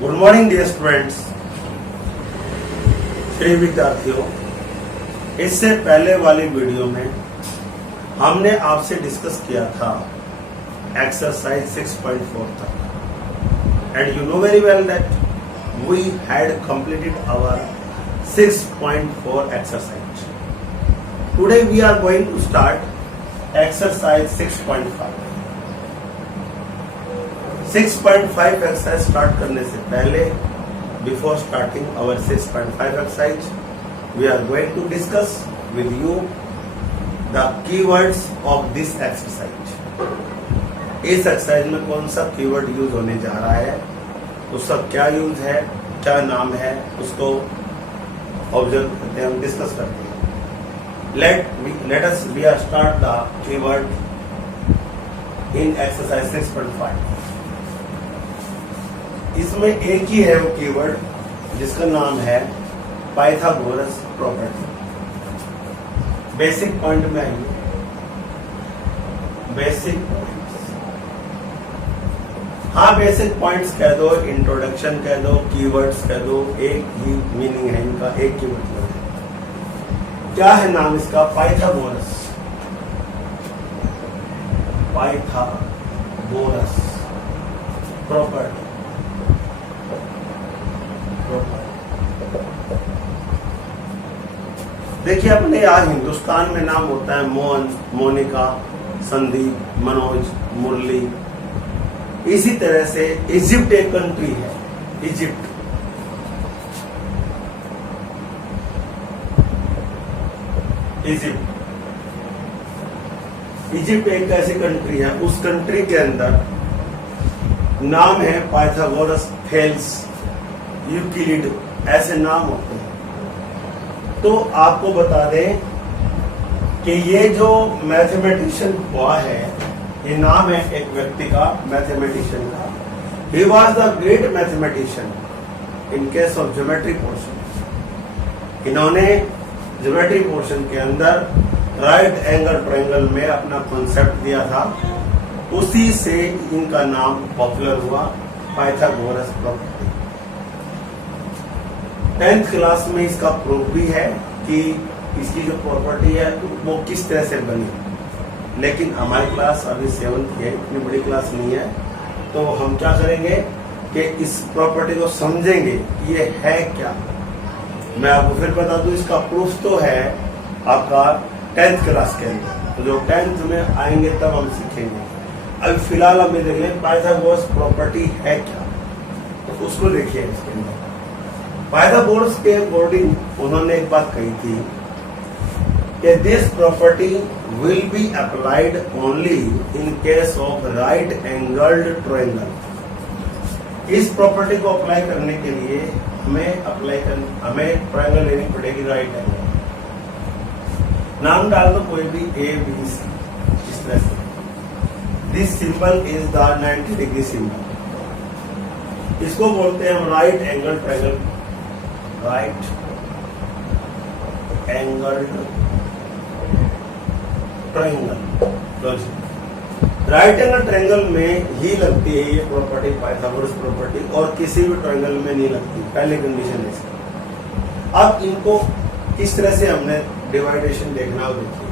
Good morning dear students, प्रिय विद्यार्थियों। इससे पहले वाली वीडियो में हमने आपसे डिस्कस किया था एक्सरसाइज 6.4 तक, and you know very well that we had completed our 6.4 exercise. Today we are going to start exercise 6.5. 6.5 exercise start करने से पहले, before starting our 6.5 exercise, we are going to discuss with you the keywords of this exercise. इस exercise में कौन सा keyword use होने जा रहा है, उसका क्या यूज है, क्या नाम है, उसको ऑब्जर्व करते हैं, हम डिस्कस करते हैं. Let us start the keyword in exercise 6.5. इसमें एक ही है वो कीवर्ड जिसका नाम है पाइथागोरस प्रॉपर्टी. बेसिक पॉइंट में आइए. बेसिक पॉइंट्स, हाँ बेसिक पॉइंट्स कह दो, इंट्रोडक्शन कह दो, कीवर्ड्स कह दो, एक ही मीनिंग है इनका, एक ही मतलब है. क्या है नाम इसका? पाइथागोरस. Pythagoras property. देखिए, अपने यहाँ हिंदुस्तान में नाम होता है मोहन, मोनिका, संदीप, मनोज, मुरली. इसी तरह से इजिप्ट एक कंट्री है. इजिप्ट इजिप्ट एक ऐसी कंट्री है, उस कंट्री के अंदर नाम है पाइथागोरस, थेल्स, यूक्लिड, ऐसे नाम होते हैं. तो आपको बता दें कि ये जो मैथमेटिशियन हुआ है, ये नाम है एक व्यक्ति का, मैथमेटिशियन का. He was the great mathematician in case of geometry portion. इन्होंने ज्योमेट्री पोर्शन के अंदर राइट एंगल ट्रायंगल में अपना कॉन्सेप्ट दिया था. उसी से इनका नाम पॉपुलर हुआ, पाइथागोरस प्रॉपर्टी. 10th क्लास में इसका प्रूफ भी है कि इसकी जो प्रॉपर्टी है वो किस तरह से बनी. लेकिन हमारी क्लास अभी 7th की है, इतनी बड़ी क्लास नहीं है. तो हम क्या करेंगे कि इस प्रॉपर्टी को समझेंगे कि ये है क्या. मैं आपको फिर बता दूं, इसका प्रूफ तो है आपका 10th क्लास के अंदर. तो जो 10th में आएंगे तब हम सीखेंगे. अभी फिलहाल हमें देख लें पाइथागोरस प्रॉपर्टी है क्या, तो उसको देखिए. इसके अंदर पाइथागोरस के अकॉर्डिंग उन्होंने एक बात कही थी कि this property will be applied only in case of right angled triangle. इस प्रॉपर्टी को अप्लाई करने के लिए हमें ट्रायंगल लेनी पड़ेगी, राइट एंगल. नाम डाल दो कोई भी, ए बी सी, इस तरह से. This symbol is the 90 degree symbol. इसको बोलते हैं हम right angle triangle. Right angled triangle. Right angle triangle में ही लगती है ये प्रॉपर्टी, पाइथागोरस प्रॉपर्टी, और किसी भी ट्रायंगल में नहीं लगती. पहले कंडीशन है इसका. अब इनको किस तरह से हमने डिवाइडेशन देखना हो. देखिए,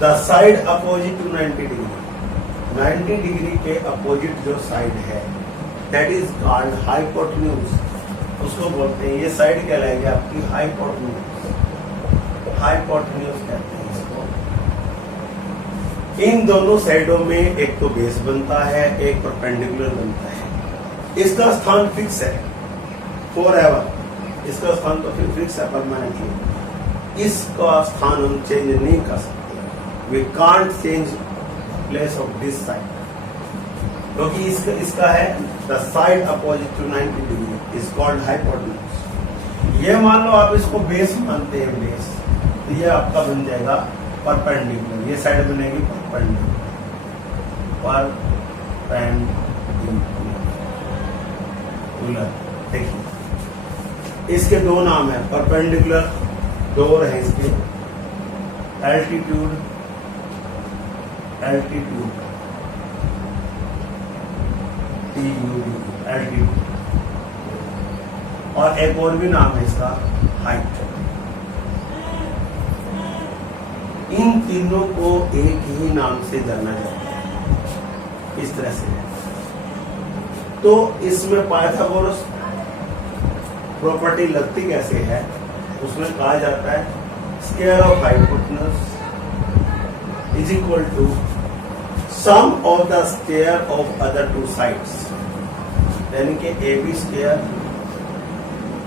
the side opposite to 90 degree. 90 degree के अपोजिट जो साइड है दैट इज कॉल्ड हाइपोटेन्यूज. उसको बोलते हैं, ये साइड कहलाएगी आपकी हाइपोटेन्यूज. हाइपोटेन्यूज कहते हैं इसको. इन दोनों साइडों में एक तो बेस बनता है, एक परपेंडिकुलर बनता है. इसका स्थान फिक्स है फॉरएवर. इसका स्थान तो फिर फिक्स है, परमानेंटली. इसका स्थान हम चेंज नहीं कर सकते. We can't change place of this side, क्योंकि इसका है the side opposite to 90 degree is called hypotenuse. ये मान लो आप इसको बेस मानते हैं, बेस, तो ये आपका बन जाएगा परपेंडिकुलर. ये साइड बनेगी परपेंडिकुलर. देखिए, इसके दो नाम है. परपेंडिकुलर दो है इसके, एल्टीट्यूड, एल्टीट्यूड, एल्टीट्यूड. और एक और भी नाम है इसका हाइट। इन तीनों को एक ही नाम से जाना जाता है, इस तरह से। तो इसमें पाइथागोरस प्रॉपर्टी लगती कैसे है, उसमें कहा जाता है square of hypotenuse is equal to sum of the square of other two sides, यानी कि A B square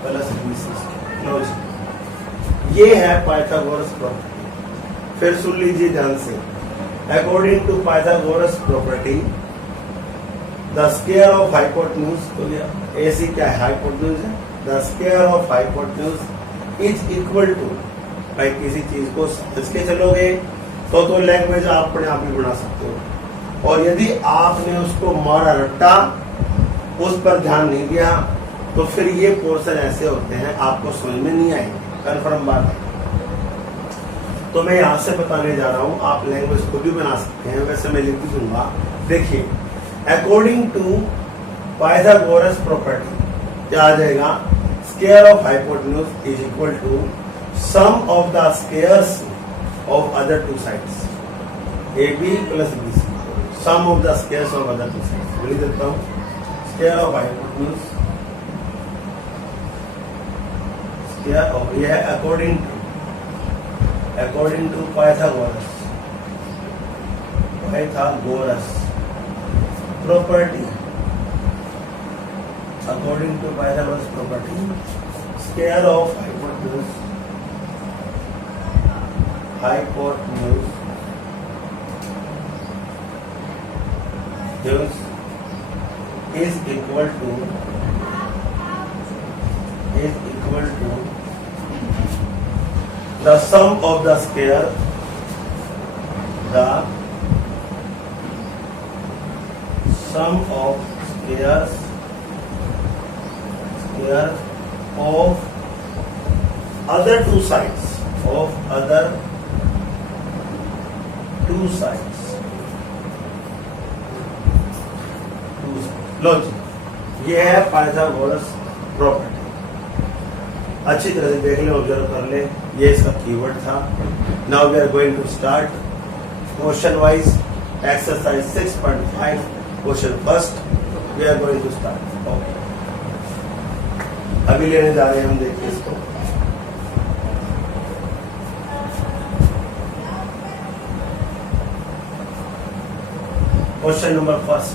plus B C square. ये है पाइथागोरस प्रॉपर्टी। फिर सुन लीजिए ध्यान से, according to Pythagoras property the square of hypotenuse, तो ये ए सी क्या है, हाइपोटेन्यूज है, the square of hypotenuse is equal to, भाई किसी चीज को समझ के चलोगे तो लैंग्वेज आप अपने आप ही बना सकते हो, और यदि आपने उसको मारा रट्टा, उस पर ध्यान नहीं दिया, तो फिर ये पोर्शन ऐसे होते हैं आपको समझ में नहीं आएंगे, कन्फर्म बात है। तो मैं यहां से बताने जा रहा हूं, आप लैंग्वेज खुद भी बना सकते हैं, वैसे मैं लिख भी दूंगा। देखिए, अकॉर्डिंग टू पाइथागोरस प्रॉपर्टी क्या आ जाएगा, square of hypotenuse is equal to sum of the squares of other two sides, A B plus B C, sum of the squares of other two sides. लिख देता हूं, square of hypotenuse, square of, यह है according to Pythagoras property, according to Pythagoras property square of hypotenuse is equal to the sum of the square, the sum of square of other two sides, of other two sides। लो जी, ये है Pythagoras property. अच्छी तरह से देख ले, observe कर ले, ये इसका कीवर्ड था। Now we are going to start question wise exercise 6.5 question first, we are going to start. Okay, अभी लेने जा रहे हैं हम, देखिए इसको। Question number first,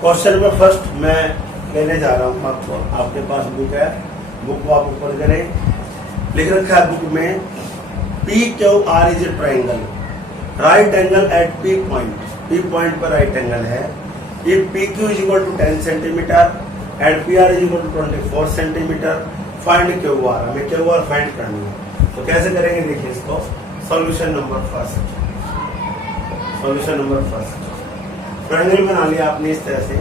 question number first मैं लेने जा रहा हूं आपको। आपके पास बुक है, बुक को आप ऊपर करें। लिख रखा है बुक में, P Q R is a triangle, right angle at P point, P point पर राइट एंगल है। ये P Q is equal to 10 centimetre and P R is equal to 24 centimetre. Find Q R, हमें Q R find करनी है, तो कैसे करेंगे देखिए इसको। Solution number first, solution number first, triangle बना लिया आपने इस तरह से,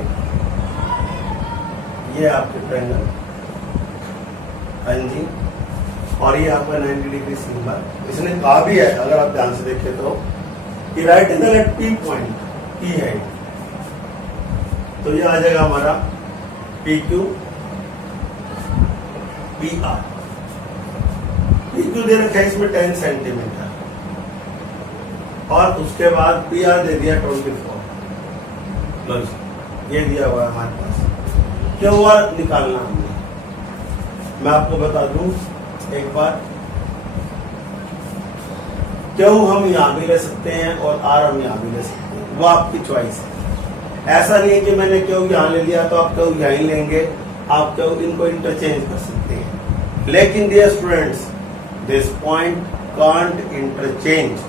ये आपके ट्रायंगल, हाँ जी, और ये आपका 90 डिग्री सिंबल। इसने कहा भी है, अगर आप ध्यान से देखें तो, कि right angle at P point, P है, तो ये आ जाएगा हमारा P Q P R. P Q दे रखा है इसमें 10 सेंटीमीटर, और उसके बाद पी आर दे दिया 24, ये दिया हुआ है हमारे पास। क्यू आर निकालना हमने, मैं आपको बता दूं एक बार, क्यू हम यहां भी ले सकते हैं और आर हम यहां भी ले सकते हैं, वो आपकी चॉइस है। ऐसा नहीं है कि मैंने क्यू यहां ले लिया तो आप क्यू यहीं लेंगे, आप क्यू इनको इंटरचेंज कर सकते हैं। लेकिन dear students, this point can't interchange,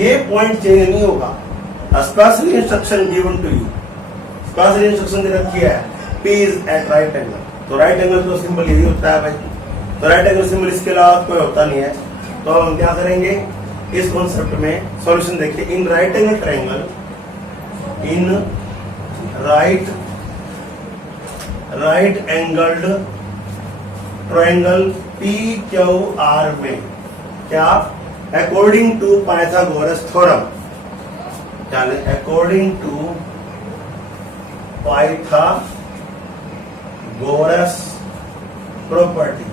ये पॉइंट चेंज नहीं होगा। Special instruction given to you, special instruction दे रखी है, P is at right angle, तो राइट एंगल तो सिंबल यही होता है भाई, तो राइट एंगल सिंबल इसके अलावा कोई होता नहीं है। तो अब हम क्या करेंगे इस कॉन्सेप्ट में सॉल्यूशन देखिए। In right angle triangle, in right angled triangle PQR में क्या according to Pythagoras theorem, according to Pythagoras property,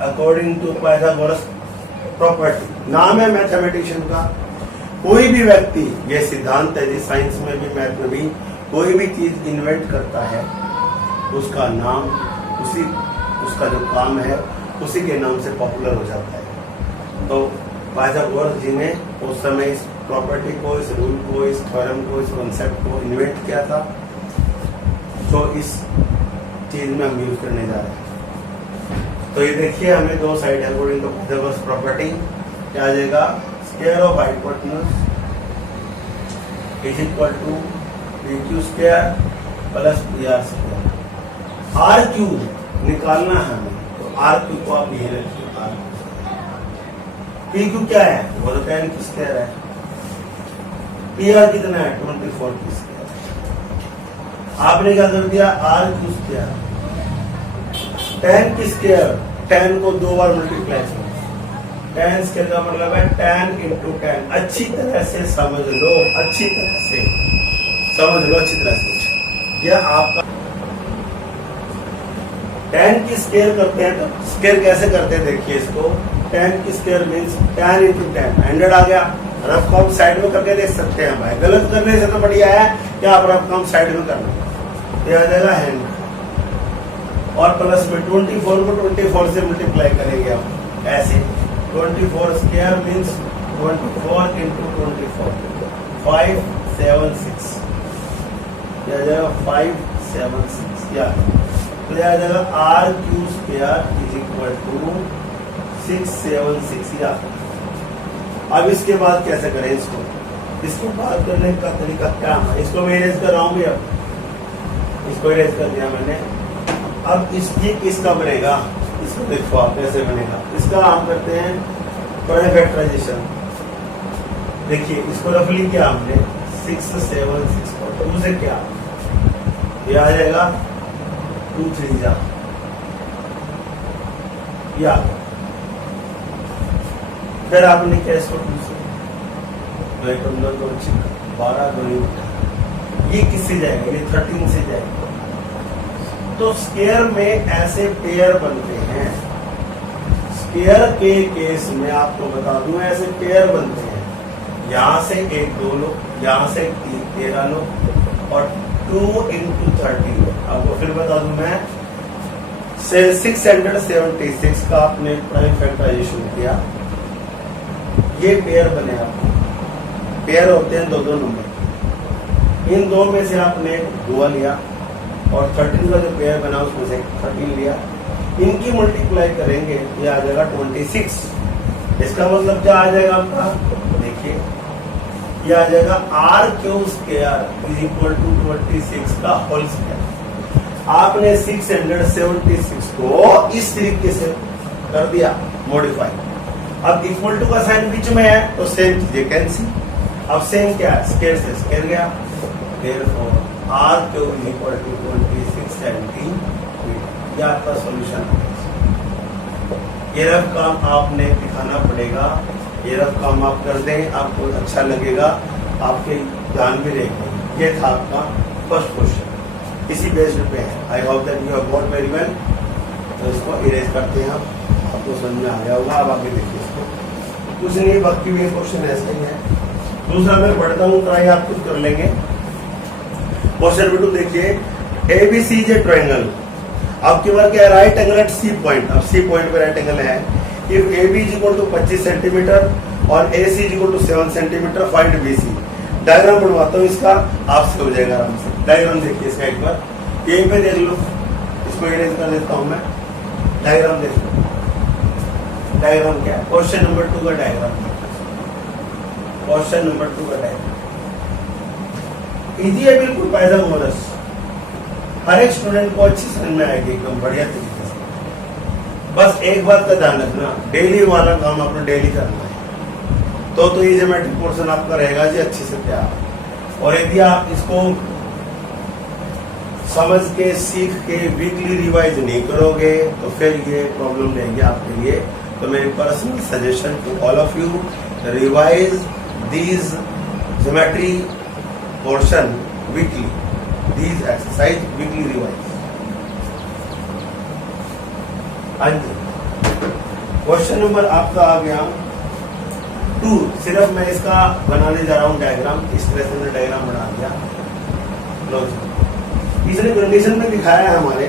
according to Pythagoras property नाम है मैथमेटिशियन का। कोई भी व्यक्ति, ये सिद्धांत है साइंस में भी मैथ में भी, कोई भी चीज इन्वेंट करता है उसका नाम उसका जो काम है उसी के नाम से पॉपुलर हो जाता है। तो पाइथागोरस जी ने उस समय इस प्रॉपर्टी को, इस रूल को, इस थ्योरम को, इस कॉन्सेप्ट को इन्वेंट किया था। तो इस चीज में हम यूज करने जा रहे हैं। तो ये देखिए हमें दो साइड है अकॉर्डिंग टू पाइथागोरस प्रॉपर्टी क्या आ जाएगा, square of hypotenuse is equal to PQ square plus PR square. RQ निकालना है हमें, तो RQ को आप यही रखिए, PQ क्या है, वो तो 10 की स्क्वायर है। PR कितना है, 24 की स्क्वायर। आपने क्या कर दिया, RQ स्क्वायर 10 की स्क्वायर, 10 को 2 बार मल्टीप्लाई करो, 10 स्क्वायर का मतलब है 10 into 10। अच्छी तरह से समझ लो, अच्छी तरह से समझ लो, अच्छी तरह से। यह आपका 10 की स्क्वायर करते हैं, तो स्क्वायर कैसे करते हैं देखिए इसको। 10 की स्क्वायर मीन्स 10 into 10, 100 आ गया। रफ कॉम साइड में करके देख सकते हैं भाई, गलत करने से तो बढ़िया है कि आप रफ कॉम साइड में करना, ये आ जाएगा 100। और प्लस में 24 को 24 से मल्टीप्लाई करेंगे हम ऐसे, 24 स्क्वायर मीन्स 24 into 24, 576, क्या आ जाएगा 576, या तो आ जाएगा RQ square is equal to 676। या अब इसके बाद कैसे करें इसको बात करने का तरीका क्या है, इसको मैं इरेज कर रहा हूँ भी, अब इसको इरेज कर दिया मैंने। अब इसका बनेगा, इसको देखो आप कैसे बनेगा, इसका हम करते हैं प्राइम फैक्टराइजेशन। देखिए इसको रफली क्या हमने 676 को 2 से क्या ये आ जाएगा 2 3 जा, या फिर आपने क्या इसको 2 से 12 ये किससे जाएगा, ये 13 से जाएगा। तो स्क्वायर में ऐसे पेयर बनते हैं, स्क्वायर के केस में आपको बता दूं ऐसे पेयर बनते हैं, यहां से 1 2 लो, यहां से 13 लो और 2 into 13 लो। आपको फिर बता दूं मैं 676 का आपने प्राइम फैक्टराइजेशन किया, ये पेयर बने। आपको पेयर होते हैं 2 नंबर, इन दो में से आपने 2 लिया और 13 का जो पेयर बना उसमें से 13 लिया, इनकी मल्टीप्लाई करेंगे ये आ जाएगा 26। इसका मतलब क्या आ जाएगा आपका, देखिए ये आ जाएगा RQ square is equal to 26 का होल स्क्वायर। आपने 676 को इस तरीके से कर दिया मॉडिफाई। अब इक्वल टू का साइन बीच में है तो सेम चीजें कैंसिल। अब सेम क्या है, स्क्वायर से स्क्वायर गया, therefore RQ equal to 26 centimetre. ये आपका सॉल्यूशन है। ये रफ काम आपने दिखाना पड़ेगा, ये रफ काम आप कर दें, आपको अच्छा लगेगा, आपके ध्यान भी रहेगा। ये था आपका फर्स्ट क्वेश्चन, इसी बेस्ड पे है। आई hope that you have got very well. तो इसको इरेज करते हैं, आपको समझ में आ गया होगा। अब आगे देखिए इसको, कुछ नहीं, बाकी भी क्वेश्चन ऐसे ही है। दूसरा मैं पढ़ता हूँ, ट्राई आप खुद कर लेंगे। क्वेश्चन नंबर 2 देखिए, ABC इज ए ट्रायंगल। आपके बार क्या है, right angle at C point. अब C पॉइंट पे राइट एंगल है। If AB is equal to 25 centimetre और AC is equal to 7 centimetre, find BC। Diagram बनवाता हूँ इसका, आपसे हो जाएगा आराम से। डायग्राम देखिए इसका एक बार, यहीं पे देख लो, इसको इरेज कर देता हूँ मैं। डायग्राम देख लो, डायग्राम क्या है, क्वेश्चन नंबर 2 का डायग्राम। क्वेश्चन नंबर 2 का डायग्राम इजी है बिल्कुल, पाइथागोरस हर एक स्टूडेंट को अच्छी समझ में आएगी, एकदम बढ़िया तरीके से। बस एक बात का ध्यान रखना, डेली वाला काम आपने डेली करना है, तो ये ज्योमेट्रिक पोर्शन आपका रहेगा जी अच्छे से तैयार। और यदि आप इसको समझ के सीख के वीकली रिवाइज नहीं करोगे तो फिर ये प्रॉब्लम रहेगी आपके लिए। तो मेरी personal suggestion to all of you, revise these geometry portion weekly, these exercise weekly revise. हाँ जी, क्वेश्चन नंबर आपका आ गया 2। सिर्फ मैं इसका बनाने जा रहा हूँ डायग्राम, इस तरह से मैंने डायग्राम बना दिया। लो जी, इसने कंडीशन में दिखाया है हमारे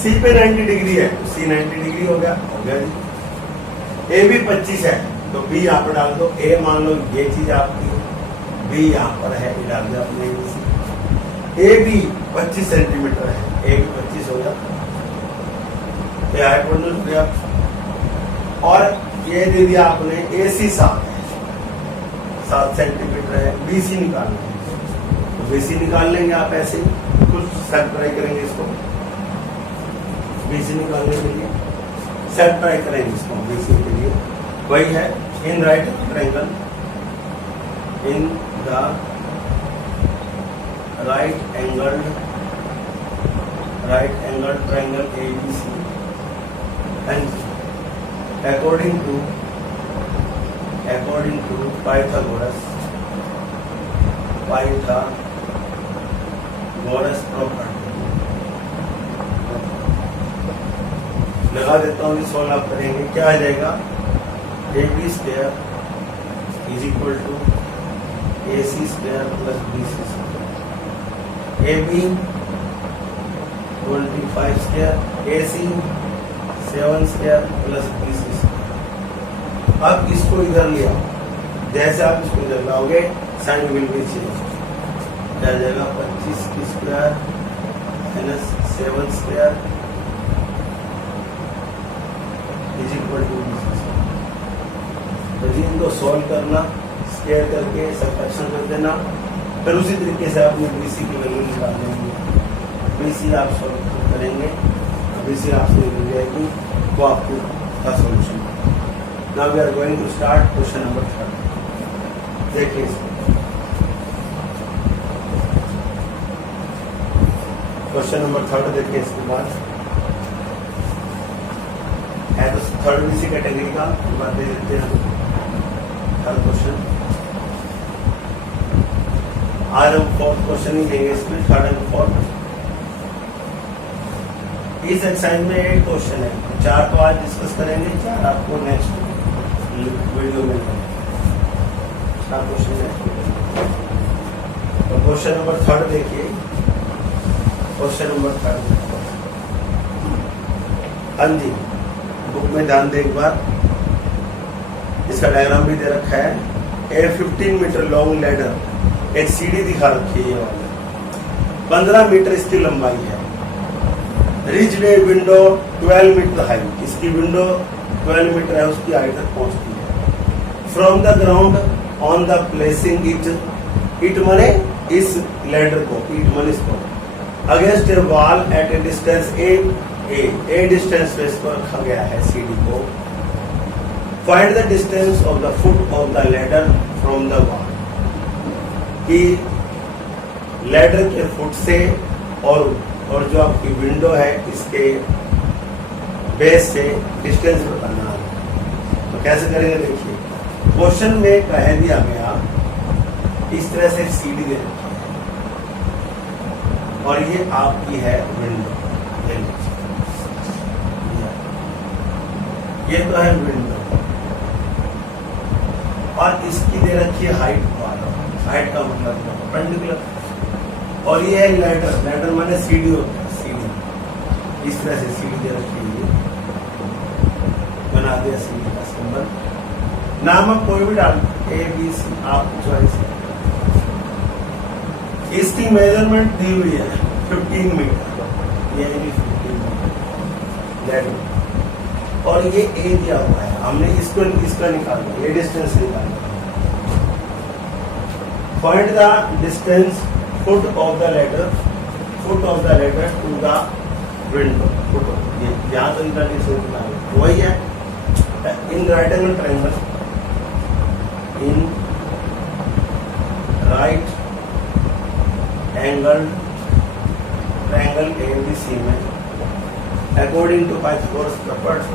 सी पे 90 डिग्री है, तो सी 90 डिग्री हो गया जी। ए भी 25 है तो बी यहाँ पर डाल दो। ए मान लो ये चीज आपकी, बी यहाँ पर है, ये डाल दिया आपने। ए भी 25 सेंटीमीटर है, ए भी 25 हो गया, ये हाइपोटेन्यूज हो गया। और ये दे दिया आपने ए सी 7 सेंटीमीटर है, बी सी निकालना है, तो बी सी निकाल लेंगे आप ऐसे कुछ सेट ट्राई करेंगे इसको, बीसी निकालने के लिए सेट ट्राई करेंगे इसको बीसी के लिए। वही है in right triangle, in the right angle triangle ABC and according to Pythagoras property लगा देता हूँ, सॉल्व आप करेंगे क्या आ जाएगा। AB square is equal to AC square plus BC square. AB 25 square, AC 7 square plus BC square. अब इसको इधर ले आओ, जैसे आप इसको इधर लाओगे साइन विल बी चेंज, क्या जाएगा 25 square minus 7 square is equal to BC square. तो जी इनको सॉल्व करना, स्क्वायर करके सबट्रैक्शन कर देना, फिर उसी तरीके से आपने BC की वैल्यू निकाल देंगे। BC आप सॉल्व करेंगे, BC आपसे मिल जाएगी, वो आपको का solution. Now we are going to start question number 3। देखिए क्वेश्चन नंबर 3 देखिए, इसके बाद है तो थर्ड BC कैटेगरी का बात दे देते हैं। थर्ड क्वेश्चन आज हम 4th क्वेश्चन ही लेंगे इसमें, 3rd एंड 4th। इस एक्सरसाइज में 8 क्वेश्चन है, 4 तो आज डिस्कस करेंगे, 4 आपको नेक्स्ट वीडियो में। 4 क्वेश्चन है, तो क्वेश्चन नंबर 3 देखिए। क्वेश्चन नंबर 3, हाँ जी, बुक में ध्यान दे एक बार, इसका डायग्राम भी दे रखा है। ए 15 मीटर लॉन्ग लैडर, एक सीढ़ी दिखा रखी है, ये वाली 15 मीटर इसकी लंबाई है। Reach the window 12 metre height, इसकी विंडो 12 मीटर है, उसकी हाइट तक पहुंचती है। From the ground on the placing it माने इस लैडर को, इट माने इसको, against a wall at a distance a distance पे इसको रखा गया है सीढ़ी को। Find the distance of the foot of the ladder from the wall, कि लैडर के फुट से और जो आपकी विंडो है इसके बेस से डिस्टेंस बताना है। तो कैसे करेंगे देखिए, क्वेश्चन में कह दिया गया इस तरह से सीढ़ी दे रखी है और ये आपकी है विंडो, ये तो है विंडो, और इसकी दे रखी है हाइट, हाइट का मतलब परपेंडिकुलर, और ये है लैडर, लैडर माने सीढ़ी होता है, सीढ़ी इस तरह से सीढ़ी दे रखी है, बना दिया सीढ़ी का सिंबल। नाम आप कोई भी डाल, ABC आप चॉइस है। इसकी मेजरमेंट दी हुई है 15 मीटर, ये भी 15 मीटर, और ये ए दिया हुआ है, हमने इसका निकालना, ये डिस्टेंस निकालना। Find the distance foot of the ladder to the window, foot, ये यहाँ तो इंटरडिक्शन वही है। In right angle triangle, in right angle triangle ABC में according to Pythagoras property,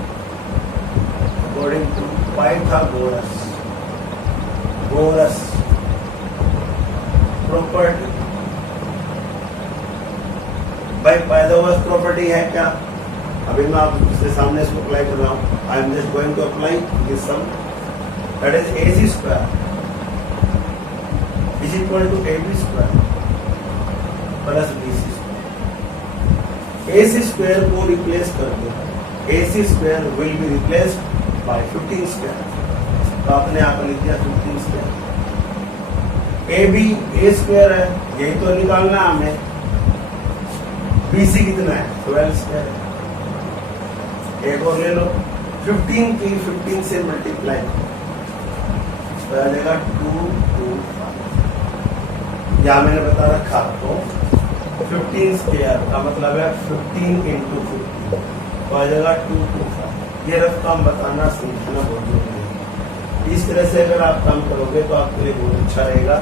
according to Pythagoras property, भाई पाइथागोरस प्रॉपर्टी है क्या? अभी मैं आपके सामने इसको अप्लाई कर रहा हूँ। I am just going to apply this sum, that is AC square is equal to AB square plus BC square. AC square को रिप्लेस कर दो, AC square will be replaced by 15 square, तो आपने यहाँ पर लिख दिया 15 स्क्वायर। AB A स्क्वायर है, यही तो निकालना है हमें। BC कितना है? 12 स्क्वायर। एक और ले लो, 15 की 15 से मल्टीप्लाई तो आ जाएगा 2 2 5। यहाँ मैंने बता रखा आपको 15 स्क्वायर का मतलब है 15 इंटू 15, तो आ जाएगा 2 2 5। ये रकम बताना समझना बहुत जरूरी है। इस तरह से अगर आप काम करोगे तो आपके लिए बहुत अच्छा रहेगा।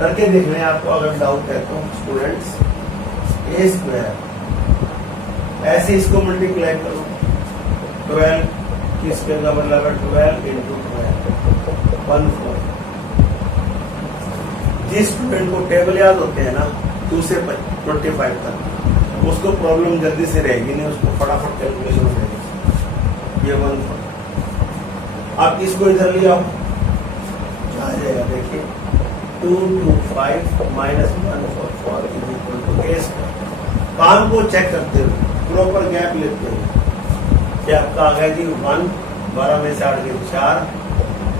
करके देखना है आपको, अगर डाउट है तो स्टूडेंट्स। A स्क्वायर ऐसे इसको मल्टीप्लाई करो, 12 की स्क्वायर का मतलब है 12 इंटू 12 14। जिस स्टूडेंट को टेबल याद होते हैं ना 2 से 25 तक, उसको प्रॉब्लम जल्दी से रहेगी नहीं, उसको फटाफट कैलकुलेशन हो जाएगी। ये 14 आप इसको इधर ले आओ, क्या आ जाएगा देखिए 2 2 5 minus 1 4 4 is equal to A square. काम को चेक करते हुए प्रॉपर गैप लेते हुए कि आपका आ गया जी 1, 12 में से 8 के 4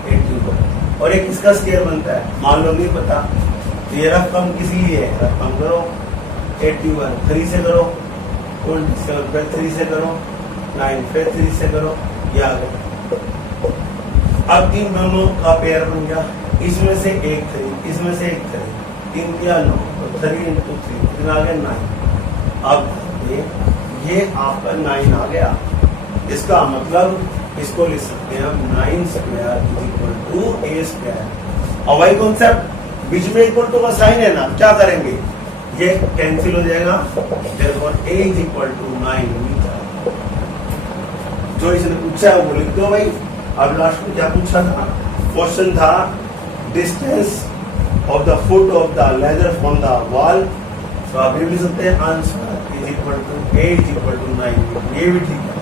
81, और एक इसका स्क्वायर बनता है, मान लो नहीं पता तो ये रकम किस लिए है, रकम करो 81 3 से करो 27, फिर 3 से करो 9, फिर 3 से करो, ये आ गया। अब इन दोनों का पेयर बन गया, इसमें से एक 3, इसमें से एक 3, 3 किया 9, तो 3 इंटू 3 कितना आ गया 9। अब ये आपका 9 आ गया, इसका मतलब इसको लिख सकते हैं हम 9 square is equal to A square. और वही कॉन्सेप्ट, बीच में इक्वल टू का साइन है ना, क्या करेंगे ये कैंसिल हो जाएगा, therefore A is equal to 9 metre. जो इसने पूछा है वो लिख दो भाई। अब लास्ट में क्या पूछा था? क्वेश्चन था distance of the foot of the ladder from the wall, तो आप ये भी सकते हैं answer is equal to A is equal to 9। ये भी ठीक है,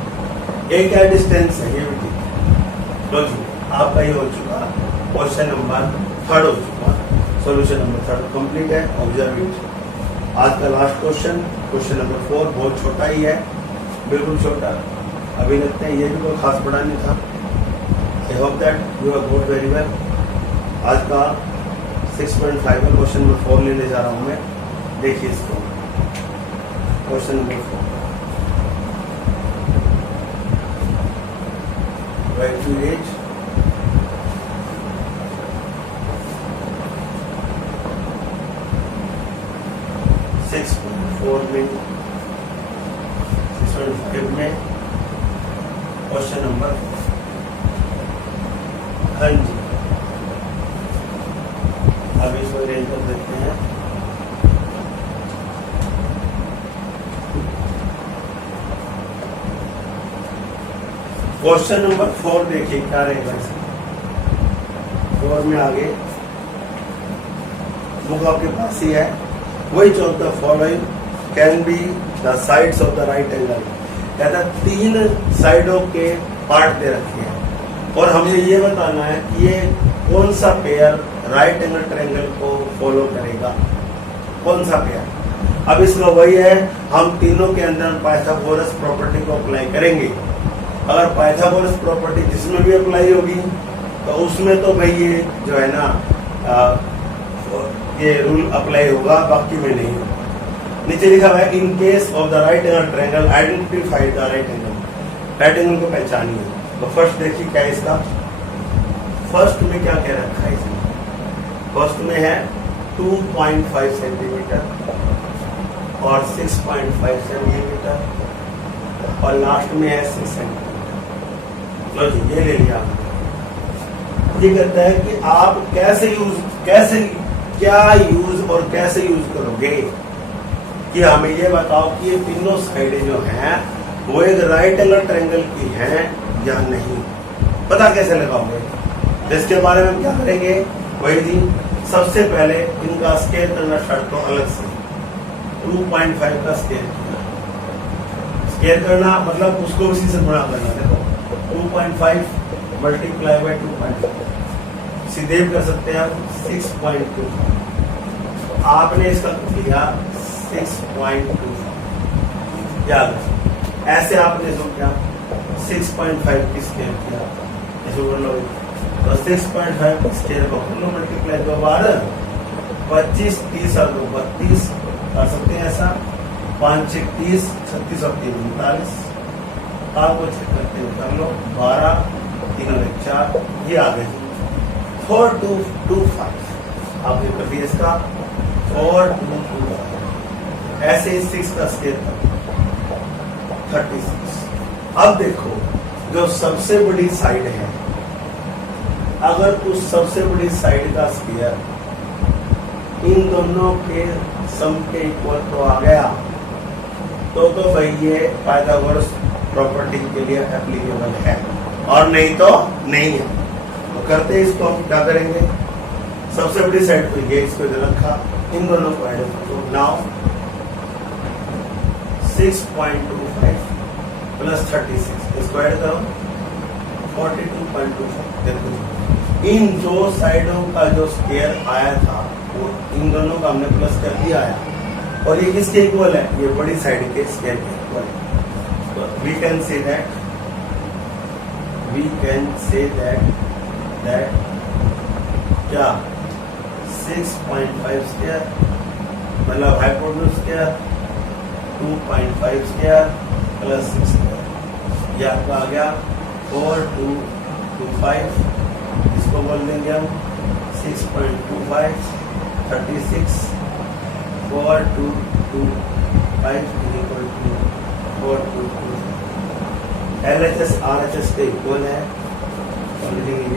A क्या डिस्टेंस है, ये भी ठीक है। लो जी, आपका ये हो चुका क्वेश्चन नंबर 3 हो चुका, सॉल्यूशन नंबर 3 कंप्लीट है। Observe it. आज का लास्ट क्वेश्चन, क्वेश्चन नंबर 4, बहुत छोटा ही है, बिल्कुल छोटा। अभी लगते हैं ये भी कोई खास बड़ा नहीं था। आई hope that you have got very well. आज का 6.5 में क्वेश्चन नंबर 4 लेने जा रहा हूँ मैं। देखिए इसको, question number 4, right two as 6.4 में 6.5 में क्वेश्चन नंबर, हाँ जी, अब इसको अरेंज कर देते हैं। क्वेश्चन नंबर 4 देखिए क्या रहेगा इसमें। 4 में आगे बुक आपके पास ही है। वही चौथा following can be the sides of the right angle, कहता 3 साइडों के पार्ट दे रखे हैं और हमें ये बताना है कि ये कौन सा पेयर राइट एंगल ट्रायंगल को फॉलो करेगा, कौन सा पेयर। अब इसका वही है, हम तीनों के अंदर पाइथागोरस प्रॉपर्टी को अप्लाई करेंगे। अगर पाइथागोरस प्रॉपर्टी जिसमें भी अप्लाई होगी तो उसमें तो भाई ये जो है ना ये रूल अप्लाई होगा, बाकी में नहीं होगा। नीचे लिखा हुआ है in case of the right angle triangle identify the right angle. Right angle को पहचानिए। तो फर्स्ट देखिए क्या है इसका, फर्स्ट में क्या कह रखा है इसमें। फर्स्ट में है 2.5 सेंटीमीटर और 6.5 सेंटीमीटर और लास्ट में है 6 सेंटीमीटर। लो जी, ये ले लिया आपने। ये कहता है कि आप क्या यूज और कैसे यूज करोगे, कि हमें ये बताओ कि ये तीनों साइडें जो हैं वो एक राइट एंगल ट्रायंगल की हैं या नहीं, पता कैसे लगाओगे। तो इसके बारे में क्या करेंगे, वही जी, सबसे पहले इनका स्केल करना स्टार्ट करो अलग से। 2.5 का स्केल करना मतलब उसको उसी से गुणा करना। देखो 2.5 मल्टीप्लाई बाय 2.5 सीधे भी कर सकते हैं आप 6.25। आपने इसका लिया 6.25, क्या ऐसे आपने जो क्या 6.5 की स्केल किया, ऐसे बोल लो। तो 6.5 की स्केल को मल्टीप्लाई 2 बार 25, 30 और 2 32 कर सकते हैं ऐसा। 5 6 30, 36 और 3 39। आपको चेक करते हो कर लो। 12 3 और 1 4, ये आ गए 4225। आपने कर दिया इसका 4225। ऐसे ही 6 का स्केल 36। अब देखो जो सबसे बड़ी साइड है, अगर उस सबसे बड़ी साइड का स्क्वायर इन दोनों के सम के इक्वल तो आ गया, तो भाई ये पाइथागोरस प्रॉपर्टी के लिए एप्लीकेबल है, और नहीं तो नहीं है। तो करते हैं इसको, हम क्या करेंगे, सबसे बड़ी साइड तो ये, इसको इधर रखा, इन दोनों को ऐड करो। नाउ 6.25 प्लस 36 इसको ऐड करो 42.25। देखो इन दो साइडों का जो स्क्वायर आया था वो इन दोनों का हमने प्लस कर दिया है, और ये किसके इक्वल है, ये बड़ी साइड के स्क्वायर के इक्वल है। तो वी कैन से दैट क्या 6.5 स्क्वायर मतलब hypotenuse square 2.5 square plus 6 square, ये आपका आ गया 4225। इसको बोल देंगे हम 6.25 36 4225 इक्वल टू 4225। LHS RHS के इक्वल है।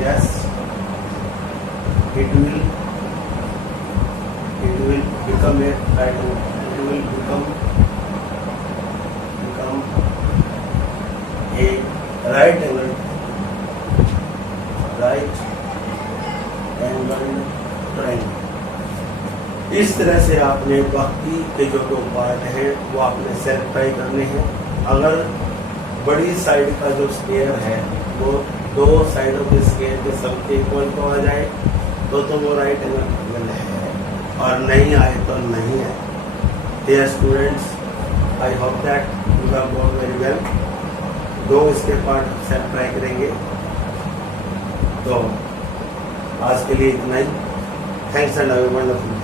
Yes, it will become a right angle. It will become a right angle triangle. इस तरह से आपने बाकी के जो दो पार्ट हैं वो आपने सेटिस्फाई करने हैं। अगर बड़ी साइड का जो स्क्वायर है वो दो साइडों के स्क्वायर के सम के इक्वल को आ जाए तो वो राइट एंगल ट्रायंगल है, और नहीं आए तो नहीं है। Dear students, I hope that you have got very well. दो इसके पार्ट सेट ट्राई करेंगे। तो आज के लिए इतना ही। Thanks and have a wonderful day.